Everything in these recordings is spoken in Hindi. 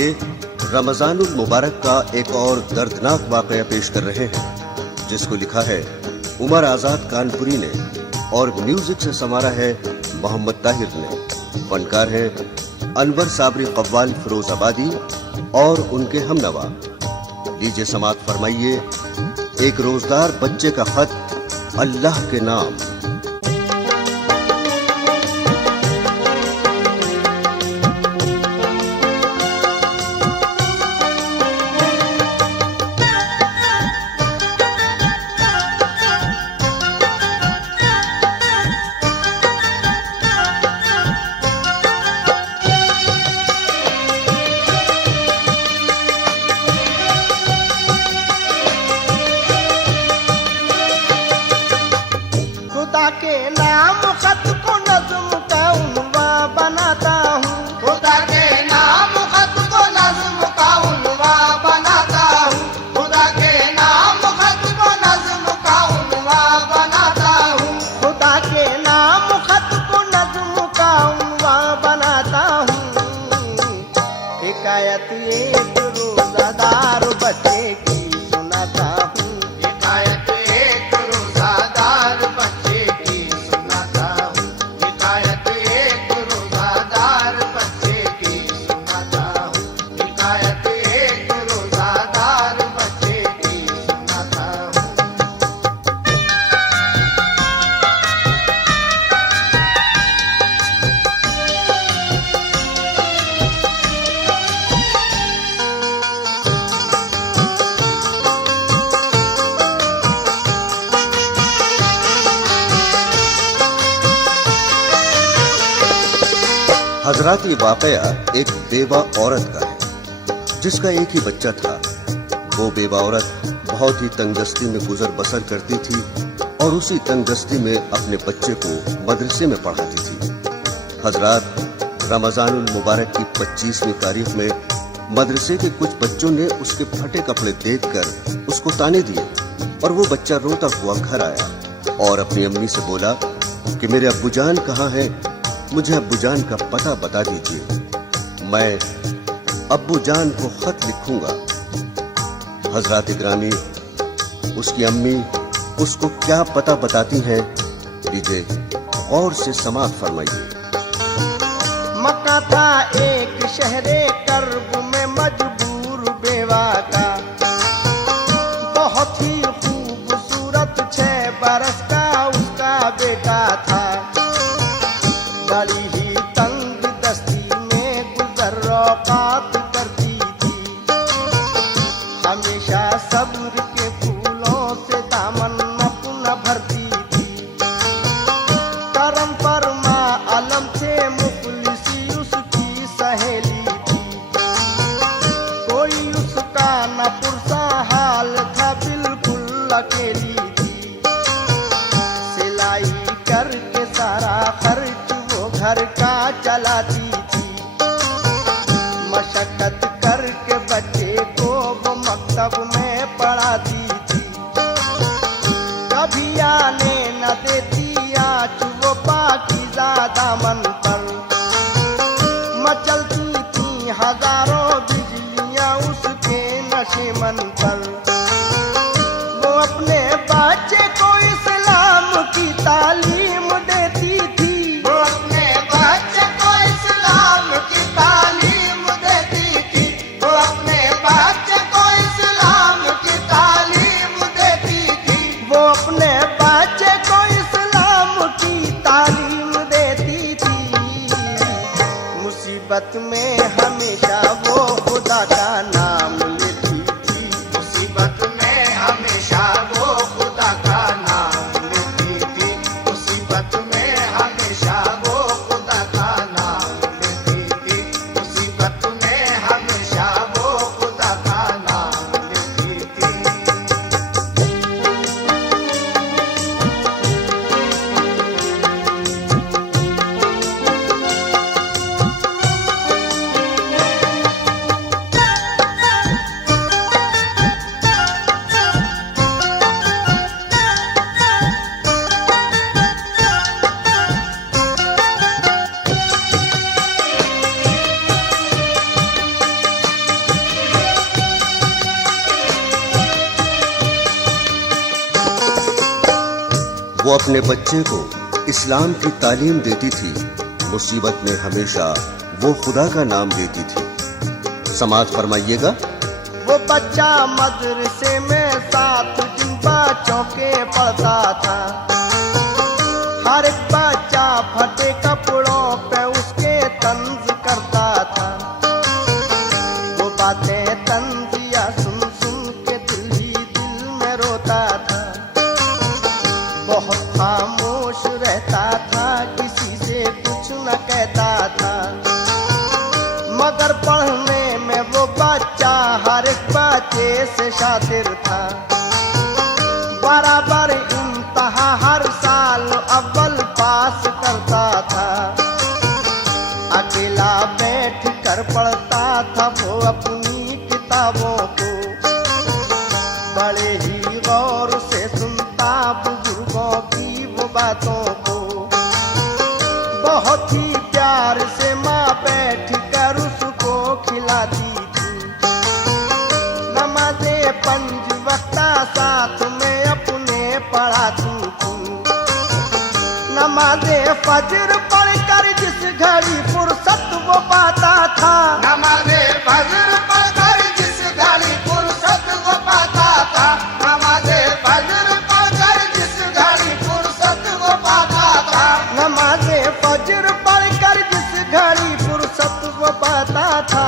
लिए रमजानुल मुबारक का एक और दर्दनाक वाकया पेश कर रहे हैं, जिसको लिखा है उमर आजाद कानपुरी ने और म्यूजिक से संवारा है मोहम्मद ताहिर ने। फनकार हैं अनवर साबरी कव्वाल फिरोजाबादी और उनके हमनवा। लीजिए समाअत फरमाइए एक रोजदार बच्चे का खत अल्लाह के नाम। के नाम खत को नज़्म का उन्वा बनाता हूँ। खुदा के नाम खत को नज़्म का उन्वा बनाता हूँ। खुदा के नाम खत को नज़्म का उन्वा बनाता हूँ। खुदा के नाम खत को नज़्म का उन्वा बनाता हूँ। हिकायत एक रोज़ादार बच्चे की सुनाता हूँ। हिकायत एक रोज़ादार बच्चे हजरात, ये वाकया एक बेवा औरत का है जिसका एक ही बच्चा था। वो बेवा औरत बहुत ही तंगदस्ती में गुजर बसर करती थी और उसी तंगदस्ती में अपने बच्चे को मदरसे में पढ़ाती थी। हजरात, रमजानुल मुबारक की 25वीं तारीख में मदरसे के कुछ बच्चों ने उसके फटे कपड़े देखकर उसको ताने दिए और वो बच्चा रोता हुआ घर आया और अपनी अम्मी से बोला कि मेरे अब्बूजान कहाँ हैं, मुझे अब्बूजान का पता बता दीजिए, मैं अब्बूजान को खत लिखूंगा। हजरात इकरामी, उसकी अम्मी उसको क्या पता बताती हैं, लीजिए गौर से समाअत फरमाइए। मक्का था एक शहरे कर्ब में मजबूर बेवा का, बहुत ही खूबसूरत 6 बरस का उसका बेटा था। बड़ी ही तंग दस्ती में गुजर औकात करती थी। हमेशा सब्र के फूलों से दामन अपना भरती थी। करम फरमा अलम थे मुफलिसी उसकी सहेली थी। कोई उसका न पुरसा हाल था, बिल्कुल अकेली थी। सिलाई करके सारा खर्च घर का चलाती थी। मशक्कत करके बच्चे को वो मकतब में पढ़ाती थी। कभी आने न देती आँच वो पाकीज़ा दामन पर। मचलती थी हजारों बिजलियाँ उसके नशेमन पर। वो अपने बच्चे को इस्लाम की तालीम देती थी। मुसीबत में हमेशा वो खुदा का नाम लेती थी। मुसीबत में हमेशा वो खुदा का नाम लेती थी। मुसीबत में हमेशा वो खुदा का नाम लेती थी। मुसीबत में हमेशा वो खुदा का नाम लेती थी। वो अपने बच्चे को इस्लाम की तालीम देती थी। मुसीबत में हमेशा वो खुदा का नाम लेती थी। समाअत फरमाइएगा। वो बच्चा मदरसे में 7 दिन बच्चों के पढ़ता था। हर एक बच्चा फटे कपड़ों पे उसके तंज करता था। वो बातें तंजिया सुन सुन के दिल ही दिल में रोता था। बहुत खामोश रहता था, किसी से कुछ न कहता था। मगर पढ़ने में वो बच्चा हर एक बच्चे से शातिर था। बराबर इम्तिहान हर साल अव्वल पास करता था। अकेला बैठ कर पढ़ता था वो अपनी किताबों को। बड़े ही गौर से सुनता बुजुर्गों की वो बातों को। बहुत ही प्यार से माँ बैठ कर उसको खिलाती थी। नमाज़े 5 वक्ता साथ में अपने पढ़ाती थी। नमाज़े फजर पढ़कर जिस घड़ी फुर्सत वो पाता था। नमाज़े फजर पढ़कर जिस घड़ी फुर्सत वो पाता था। नमाज़े फजर पढ़कर जिस घड़ी फुर्सत वो पाता था। नमाज़े फजर पढ़कर जिस घड़ी फुर्सत वो पाता था।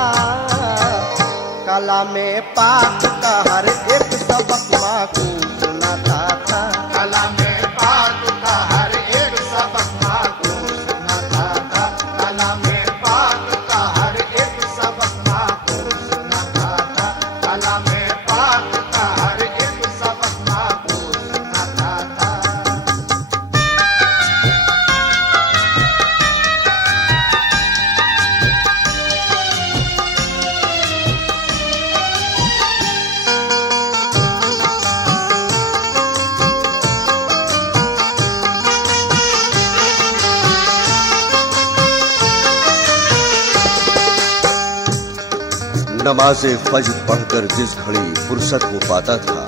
कलामे पाक का हर एक सबक माँ को सुनाता था। कलामे पाक का हर एक सबक माँ को सुनाता था। कलामे पाक का हर एक सबक माँ को सुनाता था। कलामे पाक का हर एक सबक माँ को सुनाता था। नमाज़े फज्र पढ़कर जिस घड़ी फुर्सत वो पाता था,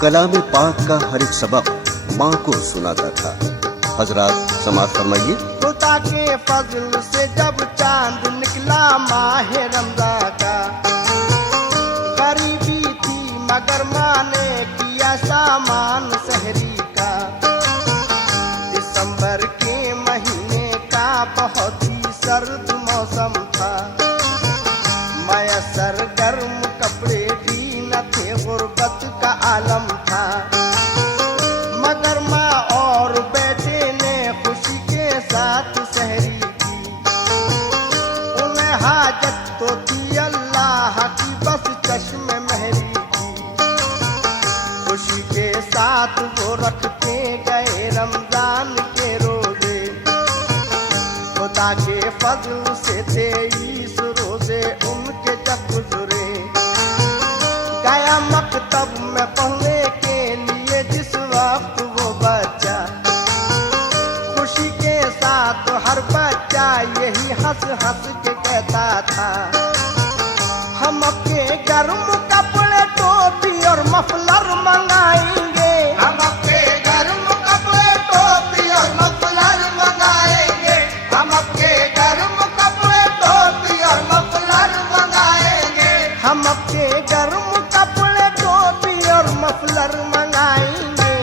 कलाम पाक का हर एक सबक माँ को सुनाता था। हजरात समाअत फरमाइए। खुदा के फजल से जब चांद निकला माह रमज़ान का। गरीबी थी मगर माँ ने किया सामान सहरी का। दिसंबर के महीने का बहुत ही सर्द मौसम था। मयसर गर्म कपड़े भी न थे, गुर्बत का आलम था। मगर माँ और बेटे ने खुशी के साथ सहरी की। उन्हें हाजत तो थी अल्लाह की, बस चश्मे महरी की। खुशी के साथ वो रखते गए रमजान के रोजे। खुदा के फजल से 23 रोजे उनके जब गुजरे। गया मकतब में पढ़ने के लिए जिस वक्त वो बच्चा। खुशी के साथ हर बच्चा यही हंस हंस के कहता था। हम अपने गर्म कपड़े टोपी और मफलर मंगाएंगे। हम अपने गर्म कपड़े टोपी और मफलर मंगाएंगे। हम अपने गर्म कपड़े टोपी और मफलर मंगाएंगे। हम अपने गर्म कपड़े टोपी और मफलर मंगाएंगे।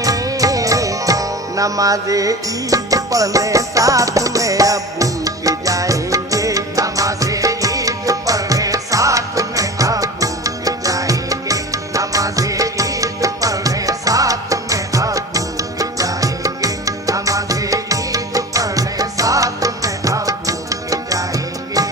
नमाज़े ईद पढ़ने साथ में अबू के जाएंगे। नमाज़े ईद पढ़ने साथ में अबू के जाएंगे। नमाज़े ईद पढ़ने साथ में अबू के जाएंगे। नमाज़े ईद पढ़ने साथ में अबू के जाएंगे।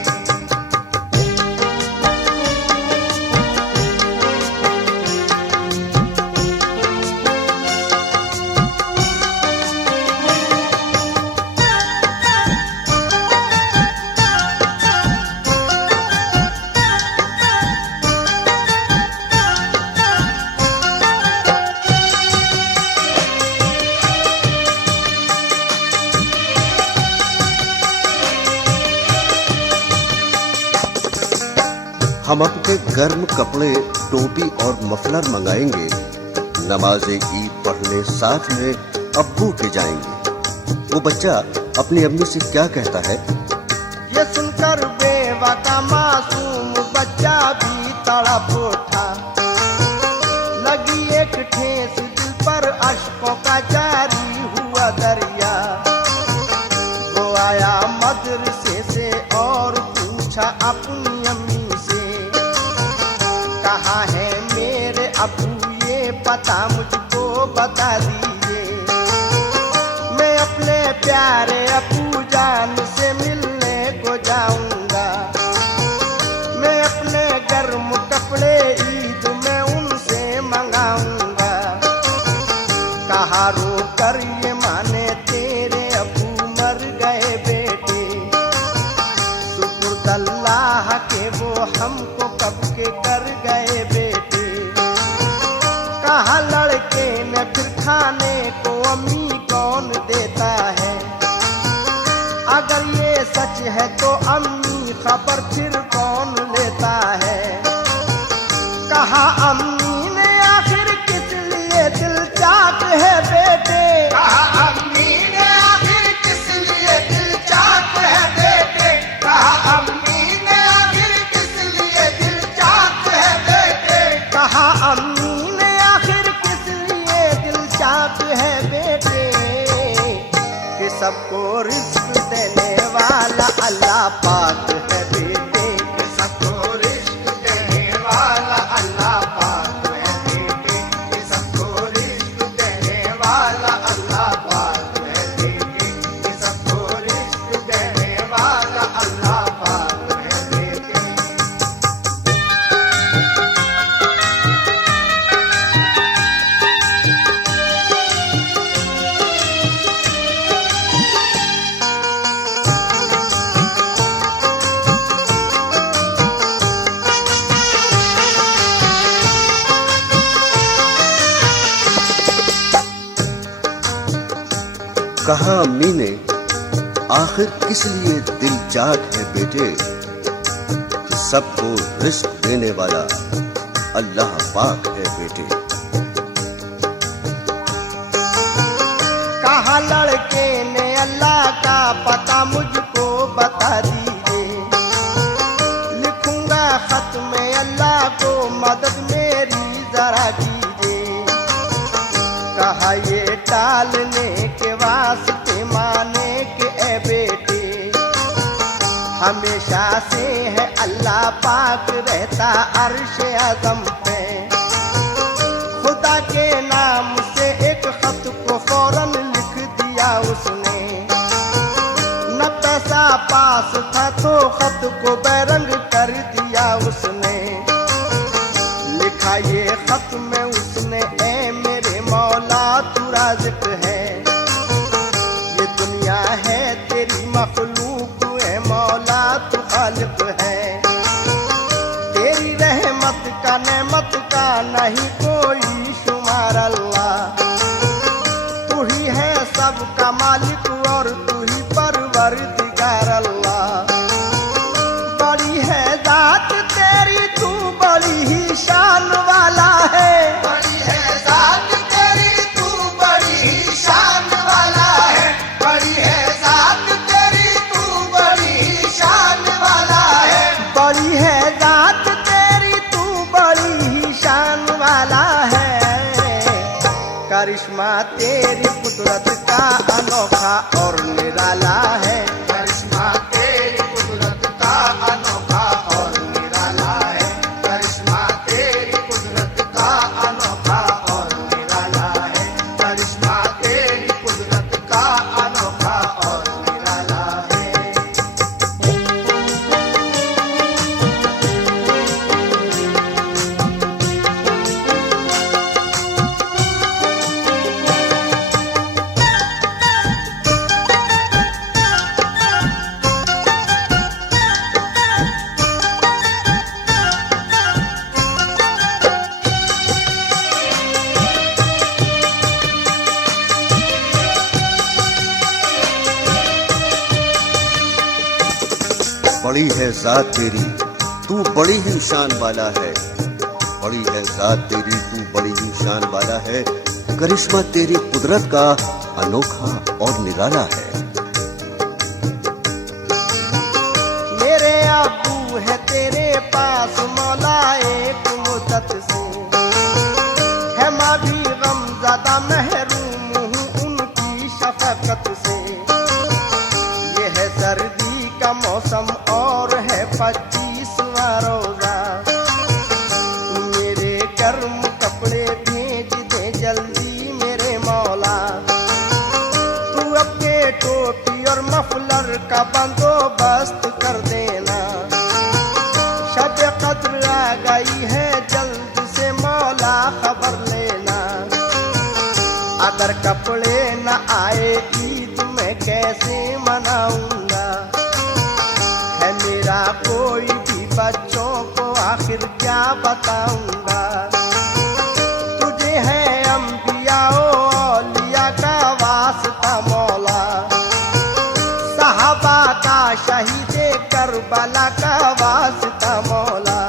हम अपने गर्म कपड़े टोपी और मफलर मंगाएंगे। नमाज़े ईद पढ़ने साथ में अब्बू के जाएंगे। वो बच्चा अपनी अम्मी से क्या कहता है? ये सुनकर बेवा का मासूम बच्चा भी तड़प उठा। लगी एक ठेस दिल पर, अश्कों का जारी हुआ दरिया। वो आया मदरसे से और पूछा अपनी अम्मी से, कहाँ है मेरे अब्बू, ये पता मुझको बता दीजिए। मैं अपने प्यारे अब्बू जान से मिलने को जाऊंगा। मैं अपने गर्म कपड़े ईद में उनसे मंगाऊंगा। कहा रो कर ये माने तेरे अब्बू मर गए बेटे। शुक्र अल्लाह के वो हमको कब के कर गए बेटे। कहा लड़के ने फिर खाने को अम्मी कौन देता है। अगर ये सच है तो अम्मी खबर फिर कौन लेता है। कहा अम्मी ने आखिर किस लिए दिल चाक है बेटे। कहा अम्मी ने आखिर किस लिए दिल चाक है बेटे। कहा अम्मी ने आखिर किस लिए दिल चाक है बेटे। कहा अम्मी ने आखिर किस लिए दिल चाक है बेटे। कि सबको रिस्क देने वाला अल्लाह पाक है बेटे। कि सबको रिस्क देने वाला अल्लाह पाक है बेटे। कि सबको रिस्क देने वाला अल्लाह पाक है बेटे। कि सबको रिस्क देने वाला अल्लाह पाक है बेटे। कहा अम्मी ने आखिर किस लिए दिल चाक है बेटे। कि सबको रिस्क देने वाला अल्लाह पाक है बेटे। कहा लड़के ने अल्लाह का पता मुझको बता दीजिए। लिखूंगा खत में अल्लाह को मदद मेरी जरा कीजिए। कहा ये टालने के वास्ते माने के ए बेटे। हमेशा से है अल्लाह पाक रहता अर्श आज़म पे। खुदा के नाम से एक खत को फौरन लिख दिया उसने। न पैसा पास था तो खत को बैरंग कर दिया उसने। लिखा ये खत में उसने, ए मेरे मौला तू राज़िक है। ये दुनिया है तेरी मखलूक, ए मौला तू खालिक है। तेरी रहमत का नेमत का नहीं कोई शुमार अल्लाह। तू ही है सबका मालिक और तू ही परवरदिगार अल्लाह। बड़ी है जात तेरी, तू बड़ी ही शान वाला है। बड़ी है जात तेरी, तू बड़ी ही शान वाला है। बड़ी है जात तेरी, तू बड़ी ही शान वाला है। बड़ी है जात तेरी, तू बड़ी ही शान वाला है। करिश्मा तेरी कुदरत का अनोखा और निराला है। करिश्मा तेरी कुदरत का अनोखा और निराला है। करिश्मा तेरी कुदरत का अनोखा और निराला है। करिश्मा तेरी कुदरत का अनोखा और निराला है। बड़ी है जात तेरी, तू बड़ी ही शान वाला है। बड़ी है जात तेरी, तू बड़ी ही शान वाला है। करिश्मा तेरी कुदरत का अनोखा और निराला है। मेरे अबू है तेरे पास मौला एक मुद्दत से, है माँ भी गमज़दा महरूम हूँ उनकी शफकत से। ये है सर्दी का मौसम और है 25वां रोजा, मेरे गर्म कपड़े भेज दे जल्दी मेरे मौला। तू अब के टोपी और मफलर का बंदोबस्त कर देना, शब कद्र आ गई है जल्द से मौला खबर लेना। अगर कपड़े न आए ईद में कैसे मनाऊंगा, है मेरा कोई भी बच्चों को आखिर क्या बताऊंगा। तुझे है अंबिया औलिया का वास्ता मौला, सहाबा का शहीदे करबला का वास्ता मौला।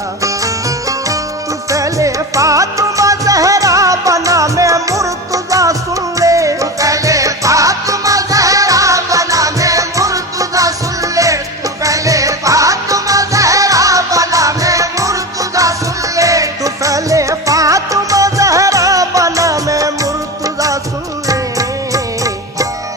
तू पहले फातिमा ज़हरा बना मैं मुर्तज़ा सुन ले, तू पहले फातिमा ज़हरा बना मैं मुर्तज़ा सुन ले, तू पहले फातिमा ज़हरा बना मैं मुर्तज़ा सुन ले। तू पहले फातिमा ज़हरा बना मैं मुर्तज़ा सुन ले।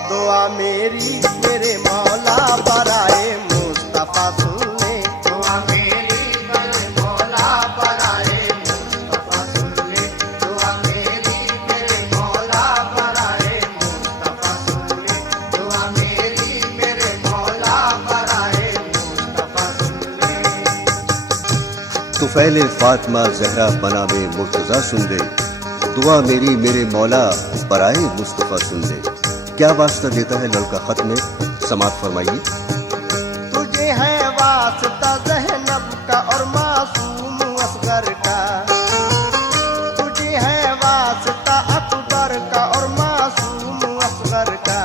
दुआ मेरी मेरे मौला बराए मुस्तफा सुन ले, दुआ मेरी मेरे मौला बराए मुस्तफा सुन ले, दुआ मेरी मेरे मौला बराए मुस्तफा सुन ले, दुआ मेरी मेरे मौला बराए मुस्तफा सुन ले। तो पहले फातिमा ज़हरा बना में मुर्तज़ा सुन ले, दुआ मेरी मेरे मौला बराए मुस्तफ़ा सुन ले। क्या वास्ता देता है लड़का खत में, समात फरमाइए। तुझे है वास्ता ज़हनब का और मासूम असगर का, तुझे है वास्ता अकबर का और मासूम असगर का।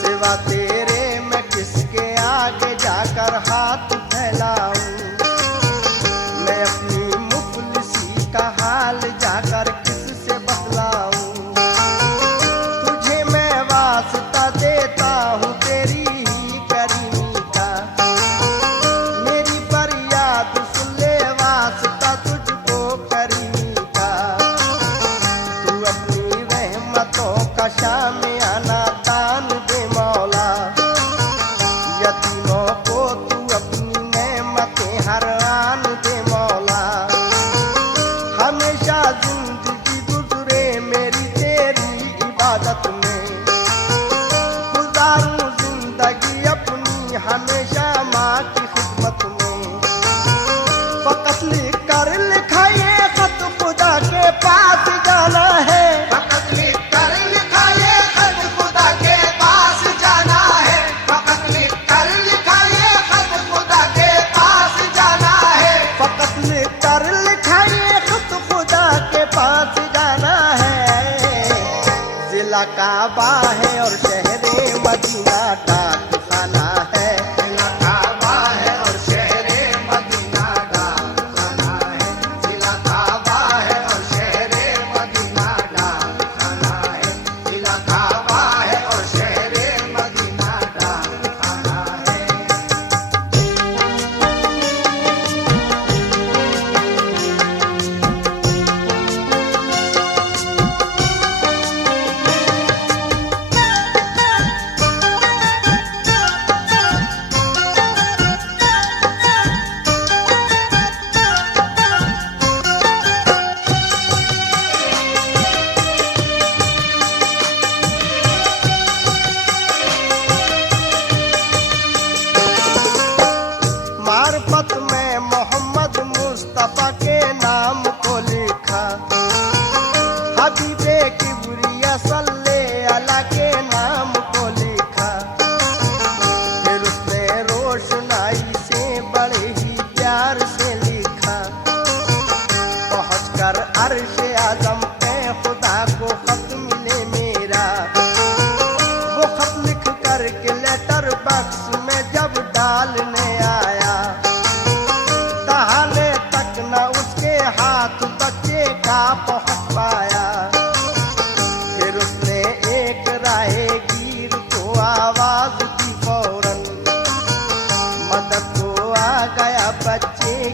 सिवा तेरे मैं किसके आगे जाकर हाथ फैलाऊं, मैं अपनी मुफलिसी का हाल जाकर किससे बतलाऊं। तुझे मैं वास्ता देता हूँ तेरी ही करीमी का, मेरी फरियाद सुन ले वास्ता तुझको करीमी का। तू अपनी रहमतों का शामियाना तान दे मौला, यतीमों को तू अपनी नेमतें हर आन दे मौला। हमेशा जिंदगी गुजरे मेरी तेरी इबादत में, गुजारूं जिंदगी अपनी हमेशा माँ की खिदमत में। फकत लिख कर लिखा ये खत खुदा के पास जाना है, फकत लिख कर लिखा ये खत खुदा के पास जाना है, फकत लिख कर लिखा ये खत खुदा के पास जाना है। फकत लिख कर लिखा ये खत खुदा के पास जाना है। जिला काबा है और शहरे मदीना डाक खाना है, जिला काबा है और शहरे मदीना डाक खाना है, जिला काबा है और शहरे मदीना डाक खाना है, जिला काबा है और शहरे मदीना डाक खाना है।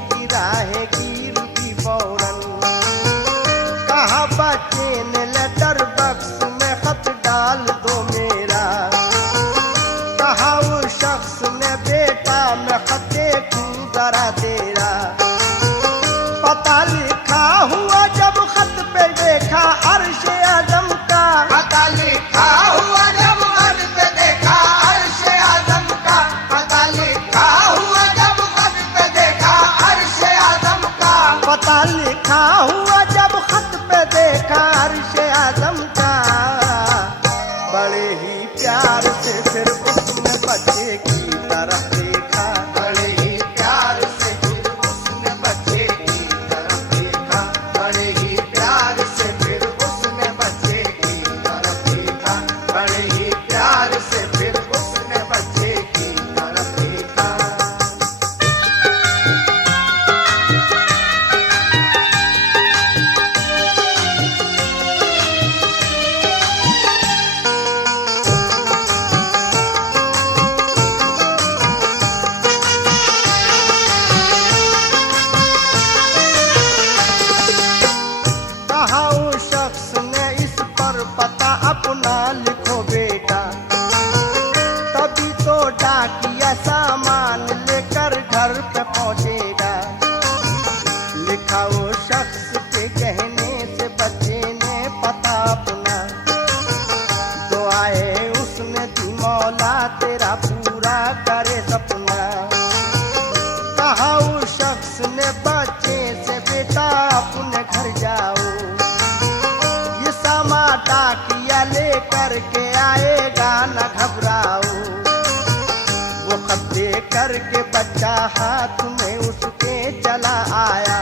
की राहगीर की फौरन। कहा बच्चे ने लेटर बक्स में खत डाल दो मेरा। कहा उस शख्स ने बेटा मैं खत देखूं जरा तेरा। पता लिखा हुआ जब खत पे देखा अर्श आजम का। पता लिखा हुआ जब खत पे देखा अर्श आजम का। पता लिखा हुआ जब खत पे देखा अर्श आजम का। पता लिखा हुआ जब खत पे देखा अर्श आजम का। बड़े ही प्यार से फिर उसने बच्चे की तरफ देखा। बड़े ही प्यार से फिर उसने बच्चे की तरफ देखा। बड़े ही प्यार से फिर उसने बच्चे की तरफ देखा। बड़े ही प्यार से फिर उसने बच्चे की तरफ देखा। कहा उस शख्स ने इस पर पता अपना लिखो बेटा। तभी तो डाकिया सामान लेकर घर पे पहुंचेगा। लिखा वो शख्स के कहने से बच्चे ने पता अपना। दुआएं उसने दी मौला तेरा पूरा करे सपना। कहा उस शख्स ने बच्चे से बेटा अपने घर जाओ। ये सामा डाकिया लेकर के आएगा न घबराओ। वो खत दे करके बच्चा हाथ में उसके चला आया।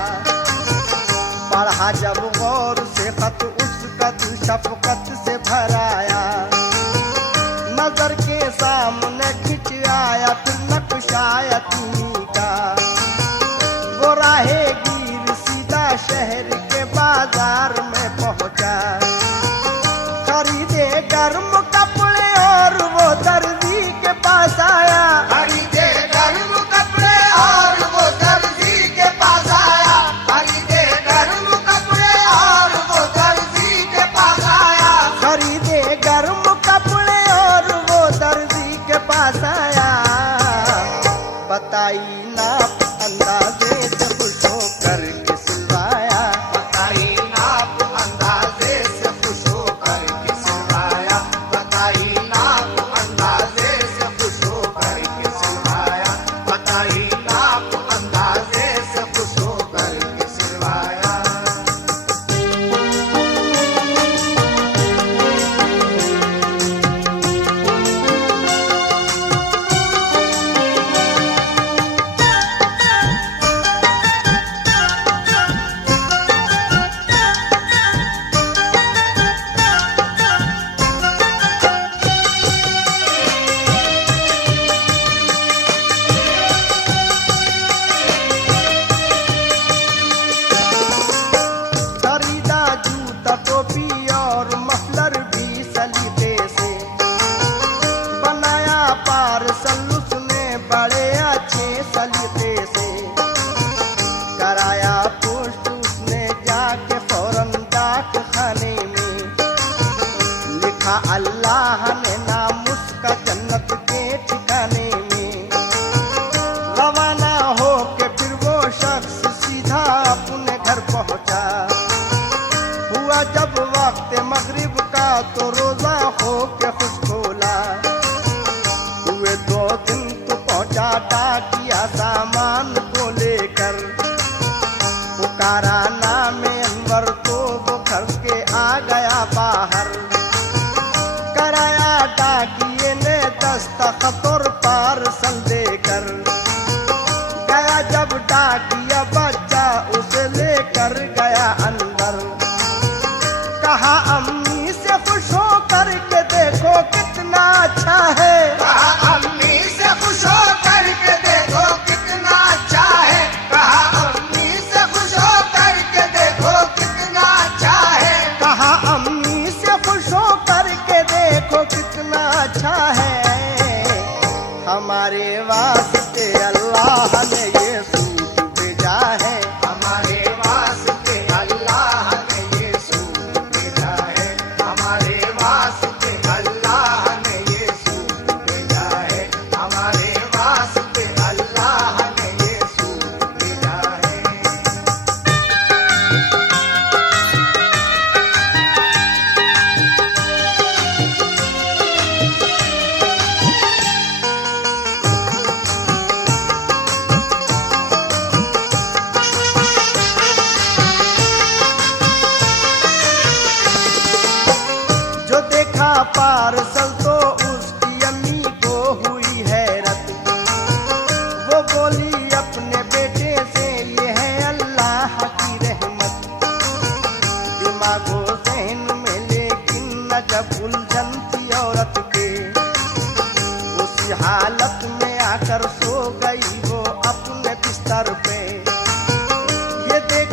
पढ़ा जब गौर से खत उसका दिल शफकत से भराया। नजर के सामने खिंच आया फिर नक्शा यतीमी का। वो राहगीर सीधा शहर के बाजार में पहुंचा। खरीदे गर्म कपड़े और वो दर्जी के पास आया। खरीदे गर्म कपड़े और वो दर्जी के पास आया। खरीदे गर्म कपड़े और वो दर्जी के पास आया। खरीदे गर्म कपड़े और वो दर्जी के पास आया। बताई नाप अंदाजे से खुश होकर के सिलवाया। बताई नाप अंदाजे से खुश होकर के सिलवाया। बताई नाप अंदाजे से खुश होकर के सिलवाया। बताई नाप अंदाजे से खुश होकर के सिलवाया। खरीदा जूता टोपी और मफलर भी सलीके से। बनाया पार्सल उसने बड़े अच्छे सलीके से। कराया पोस्ट उसने जाके फौरन डाक खाने में। लिखा अल्लाह ने नाम उसका जन्नत के ठिकाने में। रवाना हो के फिर वो शख्स सीधा अपने घर पहुंचा। हुआ जब वक्त मगरिब का तो रोजा हो के खुश खोला। हुए 2 दिन तो पहुंचा डाकिया सामान को लेकर। पुकारा नाम अनवर तो वो घर के आ गया बाहर। कराया डाकिए ने दस्तखत और पार्सल देकर। गया जब डाकिया बच्चा उसे लेकर गया अंदर। कहा अम्मी से खुश हो करके देखो कितना अच्छा है। कहा अम्मी से खुश हो करके देखो कितना अच्छा है। कहा अम्मी से खुश हो करके देखो कितना अच्छा है। कहा अम्मी से खुश हो करके देखो कितना अच्छा है। हमारे वास्ते अल्लाह ने ये सूट भेजा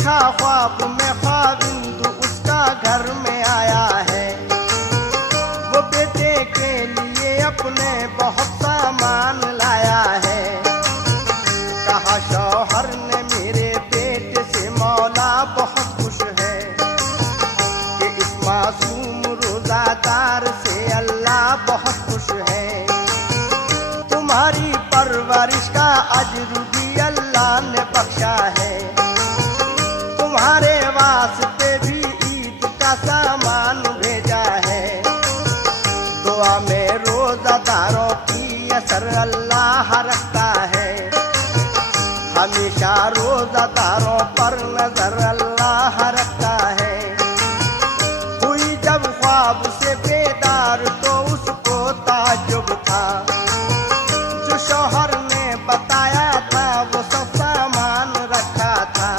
देखा ख्वाब में ख्वाबिंद उसका घर में आया है। वो बेटे के लिए अपने बहुत सामान लाया है। कहा शौहर ने मेरे बेटे से मौला बहुत खुश है कि इस मासूम रोजादार से अल्लाह बहुत खुश है। तुम्हारी परवरिश का अजर भी अल्लाह ने बख्शा है। तुम्हारे वास्ते भी ईद का सामान भेजा है। दुआ में रोजादारों की असर अल्लाह रखता है। हमेशा रोजादारों पर नजर अल्लाह रखता है। हुई जब ख्वाब से बेदार तो उसको ताज्जुब था। जो शौहर ने बताया था वो सब सामान रखा था।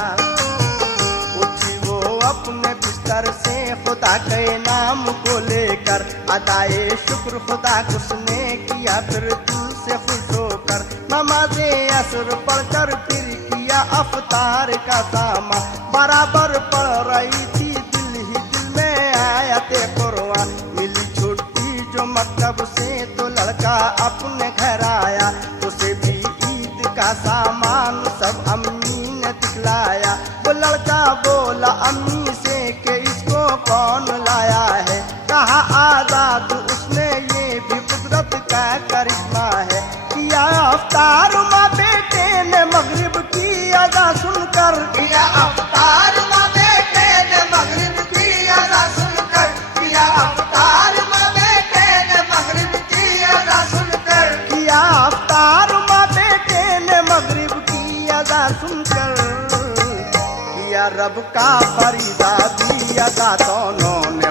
उठी वो अपने बिस्तर से खुदा के नाम को लेकर अदाए शुक्र खुदा उसने किया फिर दिल से खुश होकर। नमाज़े असर पढ़कर फिर किया अफ्तार का सामा। बराबर पढ़ रही थी दिल ही दिल में आयते कुरान। मिली छुट्टी जो मकतब से तो लड़का अपने घर आया। उसे भी ईद का सामान सब अम्मी ने दिखलाया। वो लड़का बोला अम्मी से कि इसको कौन लाया है। कहा आजाद उसने ये भी कुदरत का करिश्मा है। किया अफ्तार माँ बेटे ने मगरिब की अज़ां सुनकर। किया अफ्तार माँ बेटे ने मगरिब की अज़ां सुनकर। किया अफ्तार माँ बेटे ने मगरिब की अज़ां सुनकर। किया अफ्तार माँ बेटे ने मगरिब की अज़ां सुनकर। किया रब का फरीदा भी अदा दोनों ने